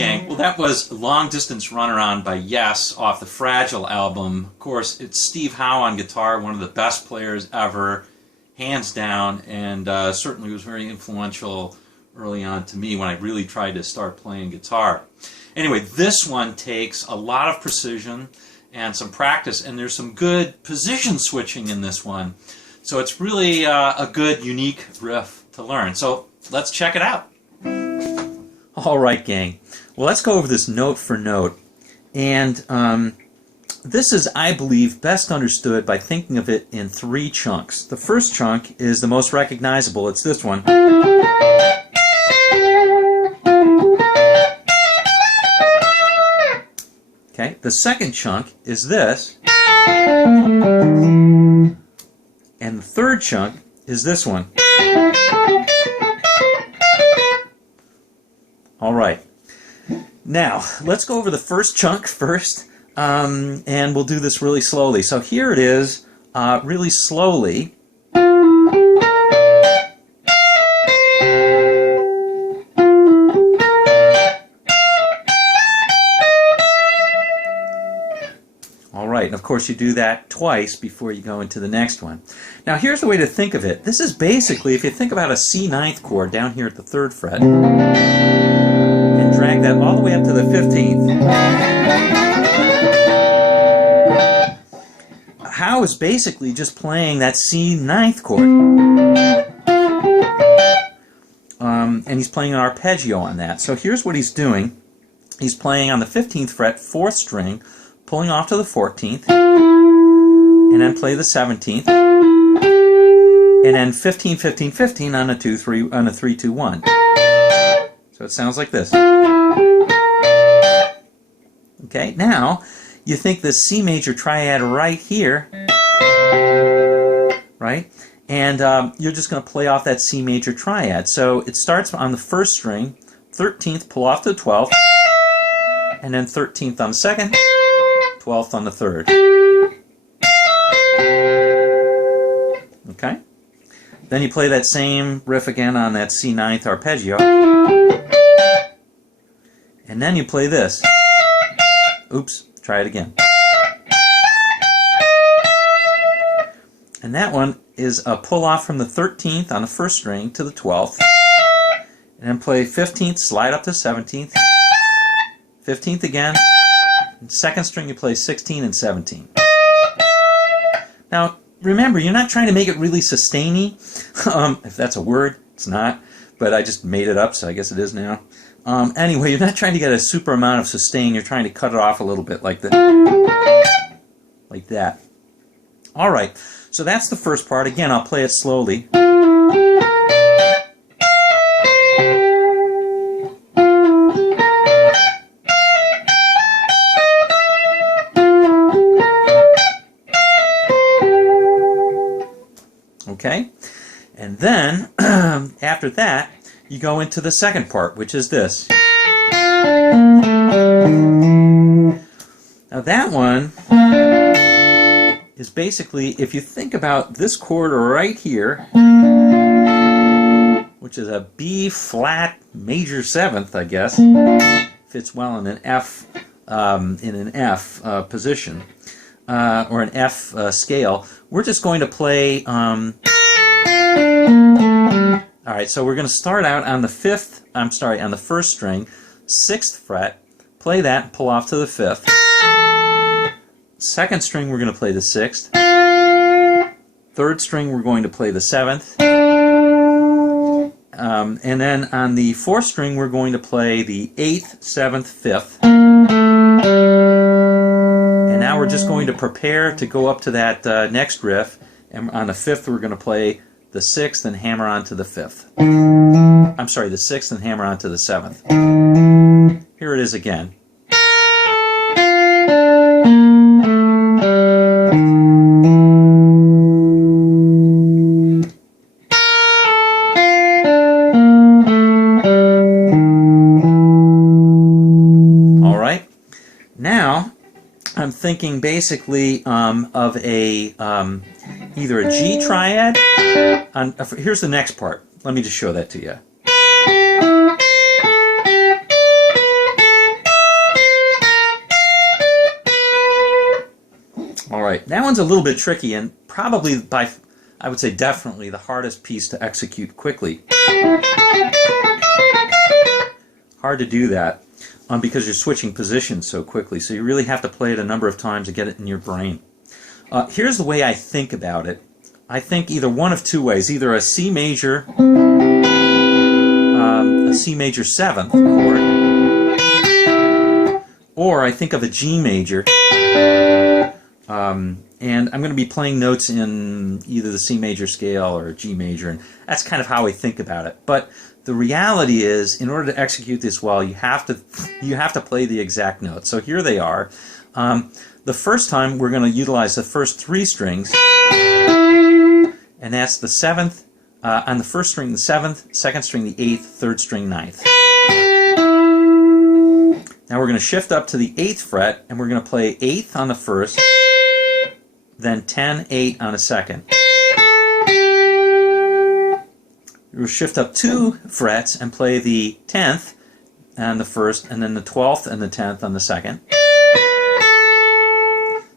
gang. Well, that was Long Distance Runaround by Yes off the Fragile album. Of course, it's Steve Howe on guitar, one of the best players ever, hands down, and certainly was very influential early on to me when I really tried to start playing guitar. Anyway, this one takes a lot of precision and some practice, and there's some good position switching in this one. So it's really a good, unique riff to learn. So let's check it out. All right, gang. Well, let's go over this note for note. And this is, I believe, best understood by thinking of it in 3 chunks. The first chunk is the most recognizable. It's this one. Okay. The second chunk is this. And the third chunk is this one. All right. Now, let's go over the first chunk first, and we'll do this really slowly. So here it is, really slowly. All right, and of course you do that twice before you go into the next one. Now here's the way to think of it. This is basically, if you think about a C ninth chord down here at the 3rd fret, and drag that all the way up to the 15th. Howe is basically just playing that C ninth chord. And he's playing an arpeggio on that. So here's what he's doing. He's playing on the 15th fret, 4th string, pulling off to the 14th, and then play the 17th, and then 15, 15, 15 on a 2, 3, on a 3, 2, 1. So it sounds like this. Okay, now you think the C major triad right here, right? And you're just going to play off that C major triad. So it starts on the 1st string, 13th, pull off to the 12th, and then 13th on the 2nd, 12th on the 3rd. Okay? Then you play that same riff again on that C ninth arpeggio. And then you play this. Oops, try it again. And that one is a pull off from the 13th on the 1st string to the 12th. And then play 15th, slide up to 17th. 15th again. And 2nd string you play 16 and 17. Now, remember, you're not trying to make it really sustain-y. If that's a word, it's not. But I just made it up, so I guess it is now. Anyway, you're not trying to get a super amount of sustain. You're trying to cut it off a little bit like that. Like that. All right, so that's the first part. Again, I'll play it slowly. Okay, and then after that you go into the second part, which is this. Now that one is basically, if you think about this chord right here, which is a B flat major 7th, I guess, fits well in an F position. Or an F scale, we're just going to play. All right, so we're going to start out on the 5th. I'm sorry, on the 1st string, 6th fret. Play that, and pull off to the 5th. 2nd string, we're going to play the 6th. 3rd string, we're going to play the 7th. And then on the 4th string, we're going to play the 8th, 7th, 5th. Now we're just going to prepare to go up to that next riff, and on the 5th we're going to play the 6th and hammer on to the 5th. I'm sorry, the 6th and hammer on to the 7th. Here it is again. All right. Now I'm thinking basically of a either a G triad. Here's the next part. Let me just show that to you. right, that one's a little bit tricky and probably I would say definitely the hardest piece to execute quickly. Hard to do that because you're switching positions so quickly, so you really have to play it a number of times to get it in your brain. Here's the way I think about it. I think either one of two ways, either a C major 7th chord, or I think of a G major, and I'm going to be playing notes in either the C major scale or G major, and that's kind of how I think about it. But the reality is, in order to execute this well, you have to play the exact notes. So here they are. The first time we're going to utilize the first 3 strings, and that's the 7th, on the first string the 7th, second string the 8th, third string 9th. Now we're going to shift up to the 8th fret, and we're going to play 8th on the first, then 10, 8 on the second. We'll shift up 2 frets and play the 10th on the first, and then the 12th and the 10th on the second.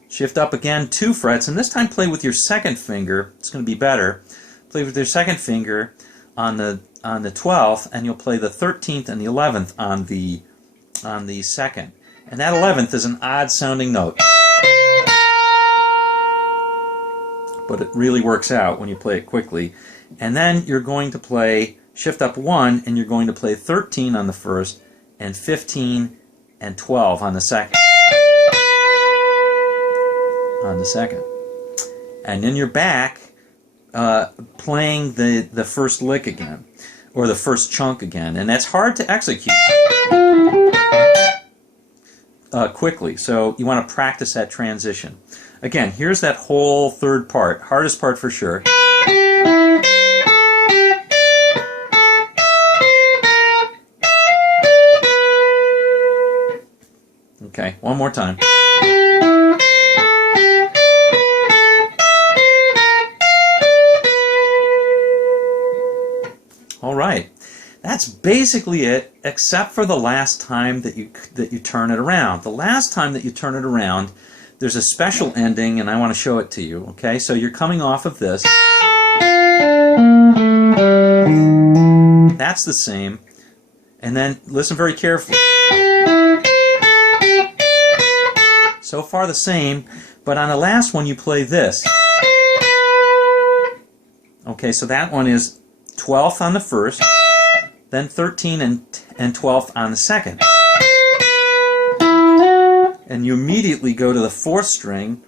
Shift up again 2 frets, and this time play with your second finger. It's going to be better. Play with your second finger on the 12th, and you'll play the 13th and the 11th on the second. And that 11th is an odd sounding note, but it really works out when you play it quickly. And then you're going to play, shift up 1, and you're going to play 13 on the first, and 15 and 12 on the second. And then you're back playing the first lick again, or the first chunk again, and that's hard to execute quickly, so you want to practice that transition. Again, here's that whole third part, hardest part for sure. Okay, one more time. All right, that's basically it, except for the last time that you turn it around. The last time that you turn it around, there's a special ending, and I want to show it to you. Okay, so you're coming off of this. That's the same, and then listen very carefully. So far the same, but on the last one you play this. Okay, so that one is 12th on the first, then 13 and 12th on the second. And you immediately go to the 4th string,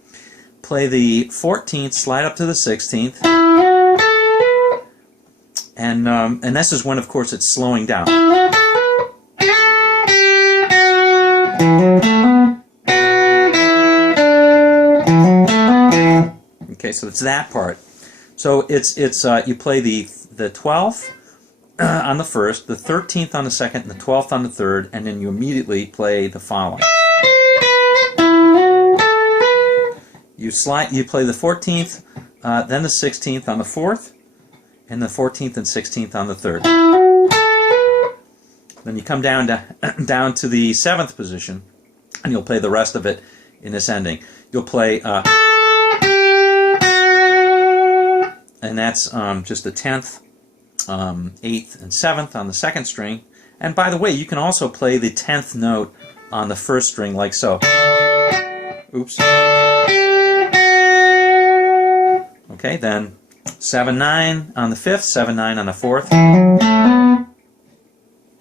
play the 14th, slide up to the 16th, and this is when, of course, it's slowing down. Okay, so it's that part. So it's you play the 12th on the first, the 13th on the second, and the 12th on the third, and then you immediately play the following. You play the 14th, then the 16th on the 4th, and the 14th and 16th on the 3rd. Then you come down to the 7th position, and you'll play the rest of it in this ending. You'll play, and that's just the 10th, 8th, and 7th on the second string. And by the way, you can also play the 10th note on the first string, like so. Oops. Okay, then 7-9 on the 5th, 7-9 on the 4th.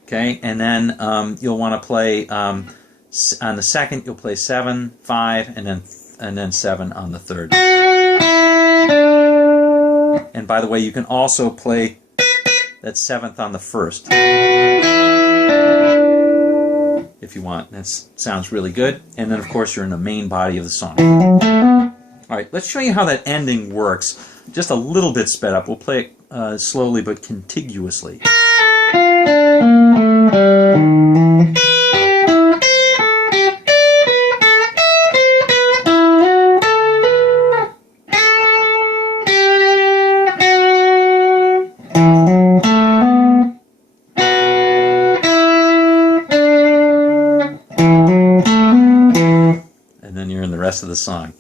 Okay, and then you'll want to play on the second. You'll play 7, 5, and then 7 on the 3rd. And by the way, you can also play that 7th on the 1st if you want. That sounds really good. And then, of course, you're in the main body of the song. All right, let's show you how that ending works. Just a little bit sped up. We'll play it slowly but contiguously. And then you're in the rest of the song.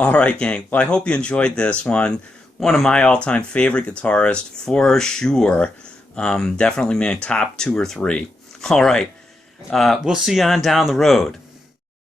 All right, gang. Well, I hope you enjoyed this one. One of my all-time favorite guitarists, for sure. Definitely my top 2 or 3. All right. We'll see you on down the road.